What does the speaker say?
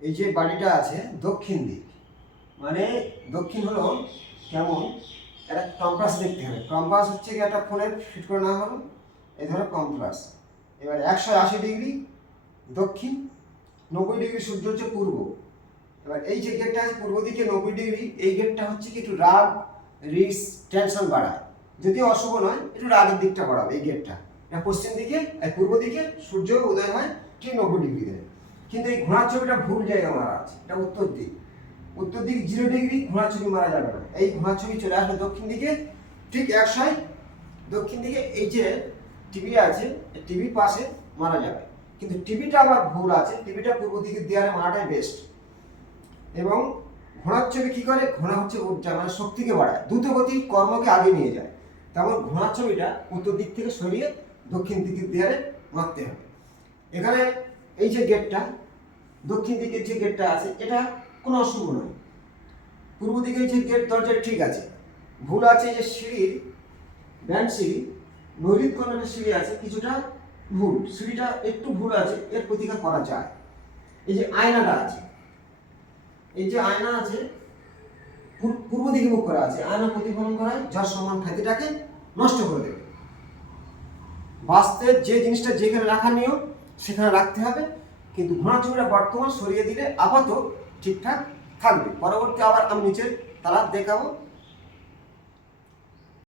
এই যে বাড়িটা আছে দক্ষিণ দিক, মানে দক্ষিণ হলো কেমন একটা কম্পাস দেখতে হবে। কম্পাস হচ্ছে কি একটা ফোনের ফিট করে নেওয়া হলো, এই ধরো কম্পাস। এবার 180 ডিগ্রি দক্ষিণ, 90 ডিগ্রি সূর্য হচ্ছে পূর্ব। এবার এই যে গেটটা আছে পূর্ব দিকে 90 ডিগ্রি, এই গেটটা হচ্ছে কি একটু রাগ, রিস্ক, টেনশন বাড়ায়। যদিও অশুভ নয়, একটু রাগের দিকটা বাড়াবে এই গেটটা। এটা পশ্চিম দিকে, পূর্ব দিকে সূর্য উদয় হয় ঠিক 90 ডিগ্রি দেয়। কিন্তু এই ঘোড়ার ছবিটা ভুল জায়গা মারা আছে, এটা উত্তর দিক। উত্তর দিক 0 ডিগ্রি ঘোড়ার ছবি মারা যাবে না। এই ঘোড়ার ছবি চলে আসবে দক্ষিণ দিকে, ঠিক 100 দক্ষিণ দিকে। এই যে টিভি আছে, টিভির পাশে মারা যাবে। কিন্তু টিভিটা আবার ভুল আছে, টিভিটা পূর্ব দিকের দেয়ালে মারাটাই বেস্ট। এবং ঘোড়ার ছবি কি করে, ঘোড়া হচ্ছে ঊর্জা মানে শক্তিকে বাড়ায়, দ্রুত গতি কর্মকে আগে নিয়ে যায়। তেমন ঘোড়ার ছবিটা উত্তর দিক থেকে সরিয়ে দক্ষিণ দিকের দেয়ালে মারতে হবে। এখানে এই যে গেটটা দক্ষিণ দিকের যে গেটটা আছে এটা কোনো অশুভ নয়। পূর্ব দিকে যে গেট দরজা ঠিক আছে, ভুল আছে যে সিঁড়ির ব্যান্ড সিঁড়ি, নৈরিত কোণের সিঁড়ি আছে কিছুটা ভুল, সিঁড়িটা একটু ভুল আছে, এর প্রতিকার করা যায়। এই যে আয়নাটা আছে, এই যে আয়না আছে পূর্ব দিকে মুখ করা আছে, আয়না প্রতিফলন করায় যার সমান খ্যাতিটাকে নষ্ট করে দেবে। বাস্তবে যে জিনিসটা যেখানে রাখার নিয়ম সেখানে রাখতে হবে, কিন্তু ঘোড়ার ছবিটা বর্তমান সরিয়ে দিলে আপাতত ঠিকঠাক থাকবে। পরবর্তী আবার আমি নিচের তালা দেখাবো।